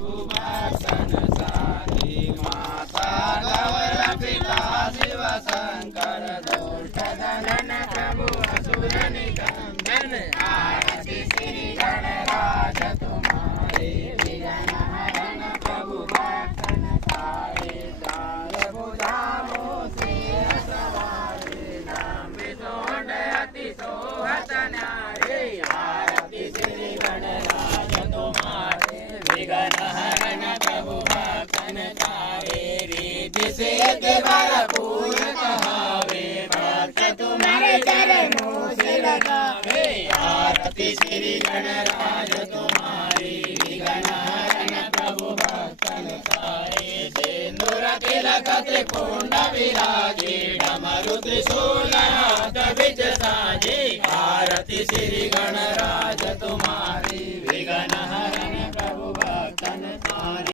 प्रभु भक्तन सारी माता गौर पिता शिव शंकर दुष्ट दलन प्रभु असुर निकंदन आरती श्री गणराज तुम्हारे विघ्न हरन प्रभु भक्तन सारे चार भुजाओं से सवारे नाम विसोड अति सोहत न्यारे आरती श्री गणराज तुम्हारे विघ्न हरन प्रभु भक्तन तारे रिद्धि सिद्धि भरपूर कहावे भक्त तुम्हारे चरणों से लगावे आरती श्री गणराज तुम्हारी विघ्न हरन प्रभु भक्तन तारे सिंदूर तिलक त्रिपुंड विराजे डमरु त्रिशूल हाथ बिच साजे आरती श्री गणराज तुम्हारी विघ्न हरन प्रभु भक्तन तारे।